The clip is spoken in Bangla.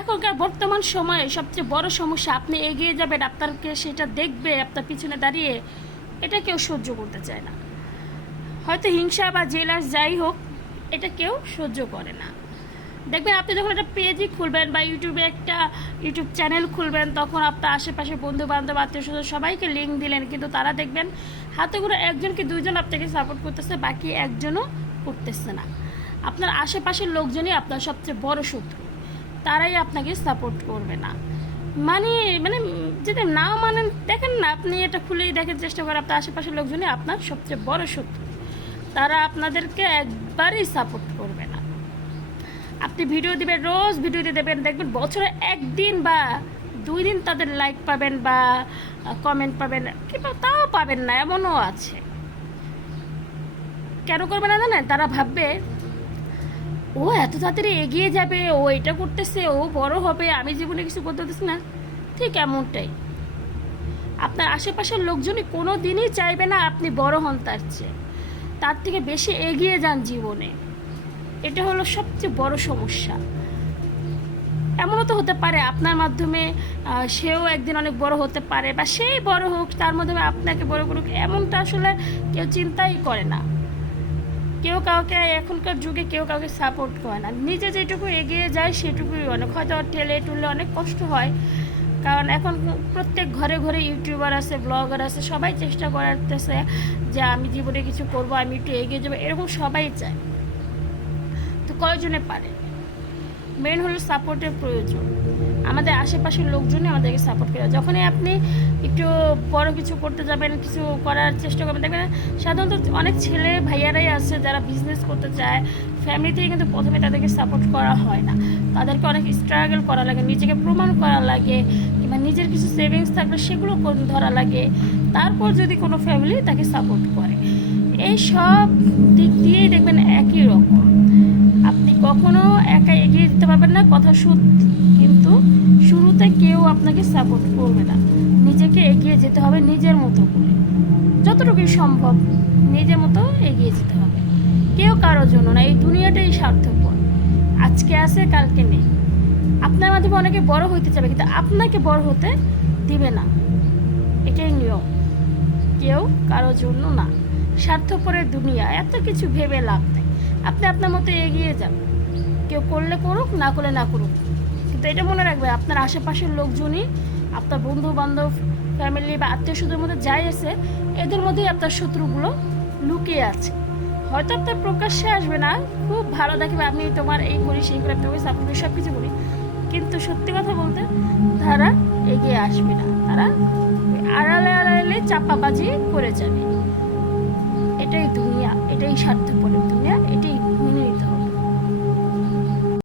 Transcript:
এখনকার বর্তমান সময়ে সবচেয়ে বড় সমস্যা, আপনি এগিয়ে যাবেন, আপনাকে সেটা দেখবে আপনার পিছনে দাঁড়িয়ে, এটা কেউ সহ্য করতে চায় না। হয়তো হিংসা বা জেলাস যাই হোক, এটা কেউ সহ্য করে না। দেখবেন আপনি যখন একটা পেজই খুলবেন বা ইউটিউবে একটা ইউটিউব চ্যানেল খুলবেন, তখন আপনার আশেপাশে বন্ধু বান্ধব আত্মীয় স্বজন সবাইকে লিঙ্ক দিলেন, কিন্তু তারা দেখবেন হাতে করে একজন কি দুইজন আপনাকে সাপোর্ট করতেছে, বাকি একজনও করতেছে না। আপনার আশেপাশের লোকজনই আপনার সবচেয়ে বড় শত্রু, তারাই আপনাকে সাপোর্ট করবে না। মানে মানে যদি না মানেন, দেখেন না, আপনি এটা খুলেই দেখেন, চেষ্টা করেন, আপনার আশেপাশের লোকজনই আপনার সবচেয়ে বড় শত্রু, তারা আপনাদেরকে একবারই সাপোর্ট করবে না। আপনি ভিডিও দিবেন, রোজ ভিডিও দিয়ে দেবেন, দেখবেন বছরে একদিন বা 2 দিন তাদের লাইক পাবেন বা কমেন্ট পাবেন, কিংবা তাও পাবেন না, এমনও আছে। কেন করবে না জানেন? তারা ভাববে ও এত তাড়াতাড়ি এগিয়ে যাবে, ও এটা করতেছে, ও বড় হবে, আমি জীবনে কিছু করতে পারতেছি না। ঠিক এমনটাই আপনার আশেপাশের লোকজনই কোনো দিনই চাইবে না আপনি বড় হন, তার থেকে বেশি এগিয়ে যান জীবনে। এটা হলো সবচেয়ে বড় সমস্যা। এমনও তো হতে পারে আপনার মাধ্যমে সেও একদিন অনেক বড় হতে পারে, বা সেই বড় হোক, তার মাধ্যমে আপনাকে বড় করুক, এমনটা আসলে কেউ চিন্তাই করে না। কেউ কাউকে এখনকার যুগে কেউ কাউকে সাপোর্ট করে না। নিজে যেটুকু এগিয়ে যায় সেটুকুই অনেক। হয়তো ঠেলে টুলে অনেক কষ্ট হয়, কারণ এখন প্রত্যেক ঘরে ঘরে ইউটিউবার আছে, ব্লগার আছে, সবাই চেষ্টা করতেছে যে আমি জীবনে কিছু করব, আমি একটু এগিয়ে যাবো, এরকম সবাই চায়। তো কয়জনে পারে? মেন হলো সাপোর্টের প্রয়োজন। আমাদের আশেপাশের লোকজনই আমাদেরকে সাপোর্ট করে। যখনই আপনি একটু বড় কিছু করতে যাবেন, কিছু করার চেষ্টা করবেন, দেখবেন সাধারণত অনেক ছেলে ভাইয়ারাই আছে যারা বিজনেস করতে চায়, ফ্যামিলি থেকে কিন্তু প্রথমে তাদেরকে সাপোর্ট করা হয় না। তাদেরকে অনেক স্ট্রাগল করা লাগে, নিজেকে প্রমাণ করা লাগে, কিংবা নিজের কিছু সেভিংস থাকলে সেগুলো ধরা লাগে, তারপর যদি কোনো ফ্যামিলি তাকে সাপোর্ট করে। এই সব দিক দিয়েই দেখবেন একই রকম। আপনি কখনো একা এগিয়ে যেতে পারবেন না, কথা সত্যি, কিন্তু শুরুতে কেউ আপনাকে সাপোর্ট করবে না। নিজেকে এগিয়ে যেতে হবে নিজের মতো করে, যতটুকুই সম্ভব নিজের মতো এগিয়ে যেতে হবে। কেউ কারোর জন্য না। এই দুনিয়াটাই স্বার্থপর, আজকে আছে কালকে নেই। আপনার মাধ্যমে অনেকে বড় হইতে চাবে, কিন্তু আপনাকে বড় হতে দিবে না, এটাই নিয়ম। কেউ কারোর জন্য না। স্বার্থপরের দুনিয়া, এত কিছু ভেবে লাভ নেই। আপনি আপনার মতো এগিয়ে যান, কেউ করলে করুক, না করলে না করুক, কিন্তু এটা মনে রাখবে আপনার আশেপাশের লোকজনই, আপনার বন্ধু বান্ধব, ফ্যামিলি বা আত্মীয় স্বজনের মধ্যে যাই আছে, এদের মধ্যেই আপনার শত্রুগুলো লুকিয়ে আছে। হয়তো আপনার প্রকাশ্যে আসবে না, খুব ভালো দেখবে আমি তোমার এই করি সেই করি, আমি তোমাকে সাপোর্ট করি, সব কিছু করি, কিন্তু সত্যি কথা বলতে তারা এগিয়ে আসবে না। তারা আড়ালে আড়ালে চাপাবাজি করে যাবে। এটাই দুনিয়া, এটাই স্বার্থপরের দুনিয়া।